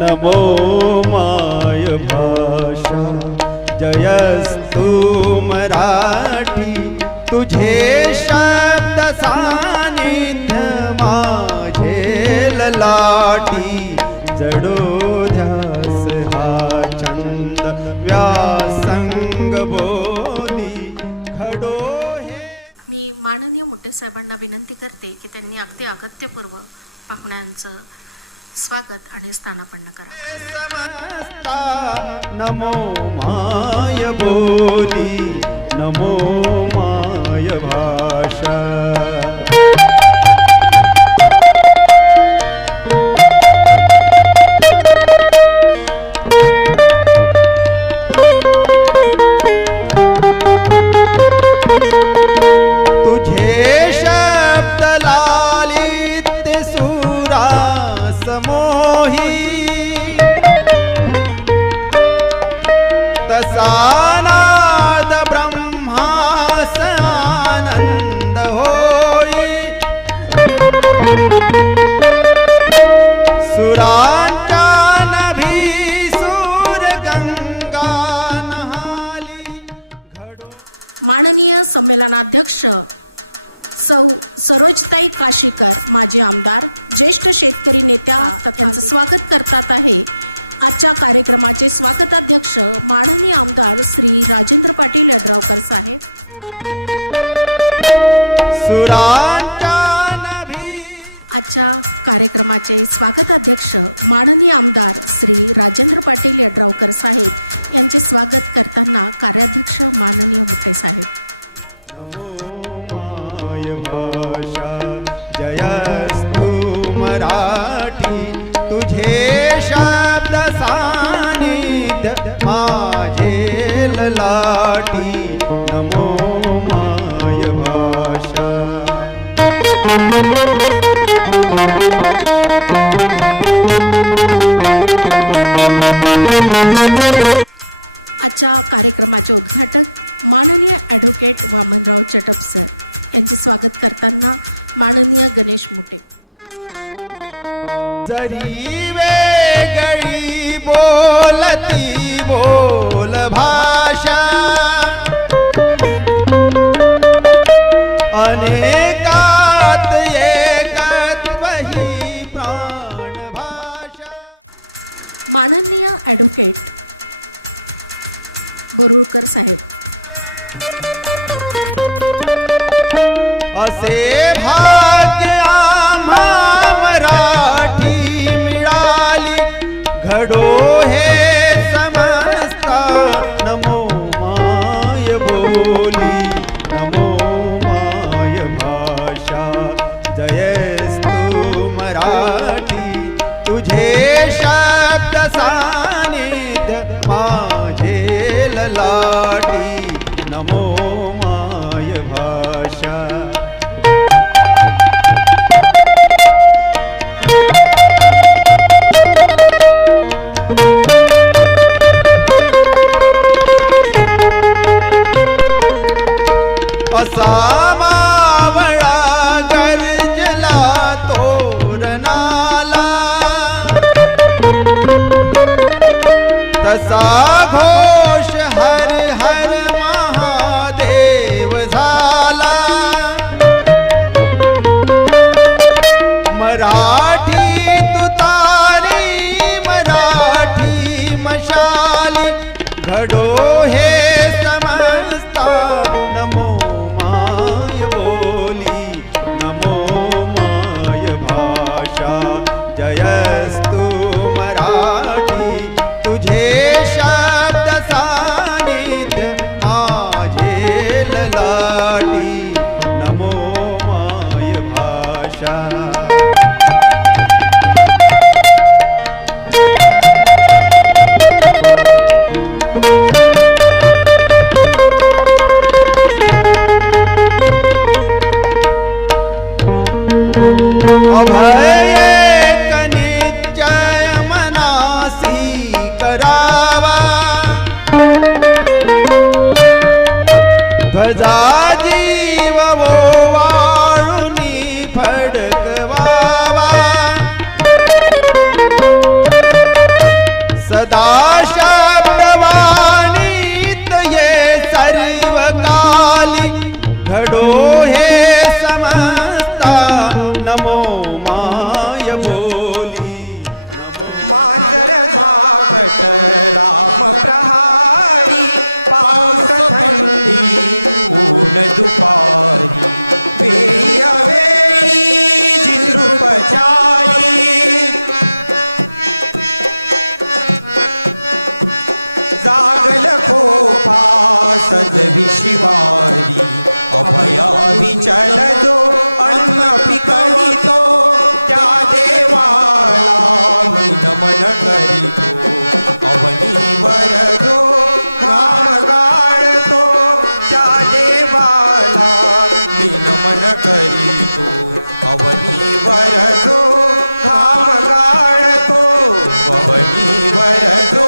माय भाषा। जयस्तु मराठी तुझे शब्द सानिध्य माझे ललाटी। जडो ध्यास हा छंद व्यासंग बोली खडो हे मी माननीय मोठे साहेबांना विनंती करते की त्यांनी अगदी अगत्यपूर्व पाहुण्यांचं स्वागत आणि स्थानापन्न करा. नमो माय बोली नमो माननीय संमेलनाध्यक्ष सौ सरोजताई काशीकर माजी आमदार ज्येष्ठ शेतकरी नेत्या त्यांचं स्वागत करतात आहे. आजच्या कार्यक्रमाचे स्वागताध्यक्ष माननीय आमदार श्री राजेंद्र पाटील यड्रावकर साहेब. आजच्या कार्यक्रमाचे स्वागताध्यक्ष माननीय आमदार श्री राजेंद्र पाटील यड्रावकर साहेब. यांचे स्वागत करताना कार्याध्यक्ष माननीय मुठे साहेब माय भाषा नमो माय भाषा. आजच्या कार्यक्रमाचे उद्घाटक माननीय ॲडव्होकेट वामनराव चटप सर यांचे स्वागत करताना माननीय गणेश मुटे. बोलती बोल भाषा. अनेकात प्राण भाषा. माननीय ॲडव्होकेट बोरुळकर साहेब. असे भा असा गरजला गर्जला तोरणाला. तसा जीवोी पटवा सदा शब्दवाणीत ये सरिवकालीड जागल कोपा सजवी शिवारी अभया विचल जो अन्न पिकवितो त्या देवाला मी नमन करीतो. अवनीवर जो राम गाळतो त्या देवाला मी नमन करीतो. अवनीवर जो घाम गाळतो अवनीवर जो